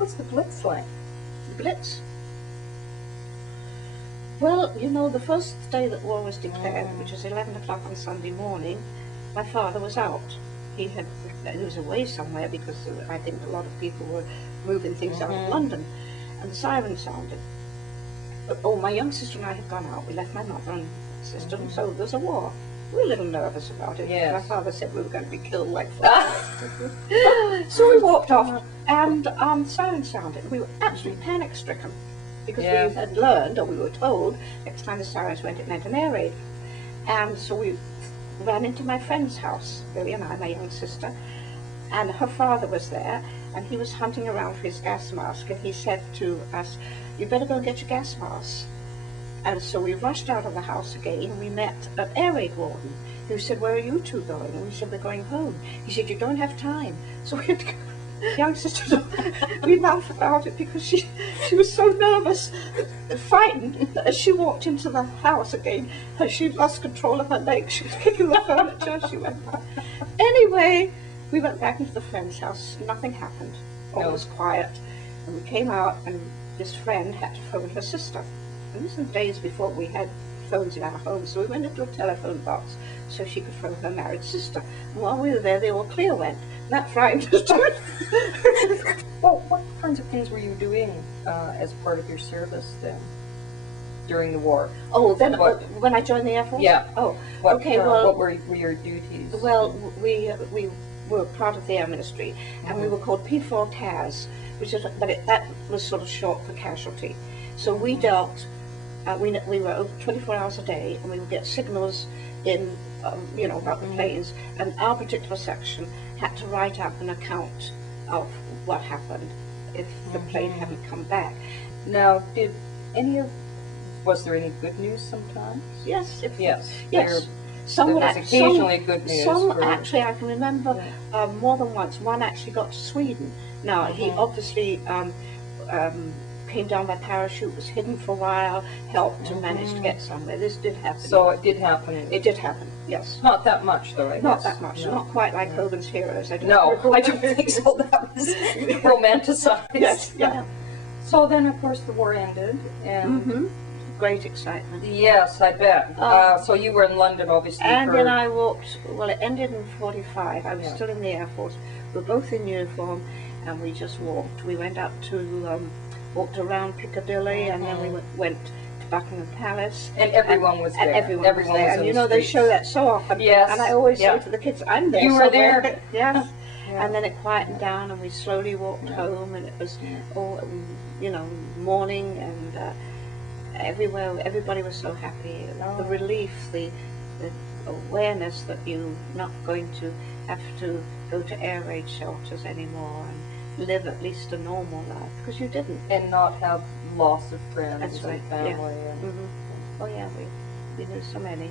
was the Blitz like? Blitz. Well, you know, the first day that war was declared, which was 11 o'clock on Sunday morning, my father was out. He was away somewhere because I think a lot of people were moving things out of London, and the siren sounded. Oh, my young sister and I had gone out. We left my mother and sister, so there's a war. We were a little nervous about it. Yes. My father said we were going to be killed like that. So we walked off, and the siren sounded. We were absolutely panic-stricken because we had learned, or we were told, next time the sirens went, it meant an air raid. And so we ran into my friend's house, Billy and I, my young sister, and her father was there, and he was hunting around for his gas mask, and he said to us, "You better go and get your gas mask." And so we rushed out of the house again, and we met an air raid warden, who said, "Where are you two going?" And we said, "We're going home." He said, "You don't have time." So we had to go. Young sister, we laughed about it because she was so nervous and frightened that as she walked into the house again, she lost control of her legs. She was kicking the furniture as she went by. Anyway, we went back into the friend's house. Nothing happened. All was quiet. And we came out, and this friend had to phone her sister. And this was days before we had phones in our home, so we went into a telephone box so she could phone her married sister. And while we were there, the all clear went. And that frightened us too. Well, what kinds of things were you doing as part of your service then, during the war? Oh, then when I joined the Air Force? Yeah. Oh, what were your duties? Well, we were part of the Air Ministry, and we were called P4 CAS, that was sort of short for casualty. So we dealt, we were over 24 hours a day, and we would get signals in, about the planes, and our particular section had to write up an account of what happened if the plane hadn't come back. Now, was there any good news sometimes? Yes. Yes. Some was occasionally good news. Actually, I can remember more than once. One actually got to Sweden. Now, he obviously came down by parachute, was hidden for a while, helped to manage to get somewhere. This did happen. So it did happen. It did happen, yes. Not that much, though, I guess. Not that much. No. Not quite like Hogan's Heroes. I don't think so. That was romanticized. Yes, yeah. So then, of course, the war ended, and great excitement. Yes, I bet. So you were in London, obviously. And then I walked. Well, it ended in '45. I was still in the Air Force. We were both in uniform, and we just walked. We went up to. Walked around Piccadilly, and then we went to Buckingham Palace. And everyone was there. And everyone was there. And you know, they show that so often. Yes. And I always say to the kids, I'm there. You were there. Yes. And then it quietened down, and we slowly walked home, and it was all, morning, and everywhere, everybody was so happy. The relief, the awareness that you're not going to have to go to air raid shelters anymore, and live at least a normal life, because you didn't. And not have loss of friends and family. Oh yeah, we knew so many.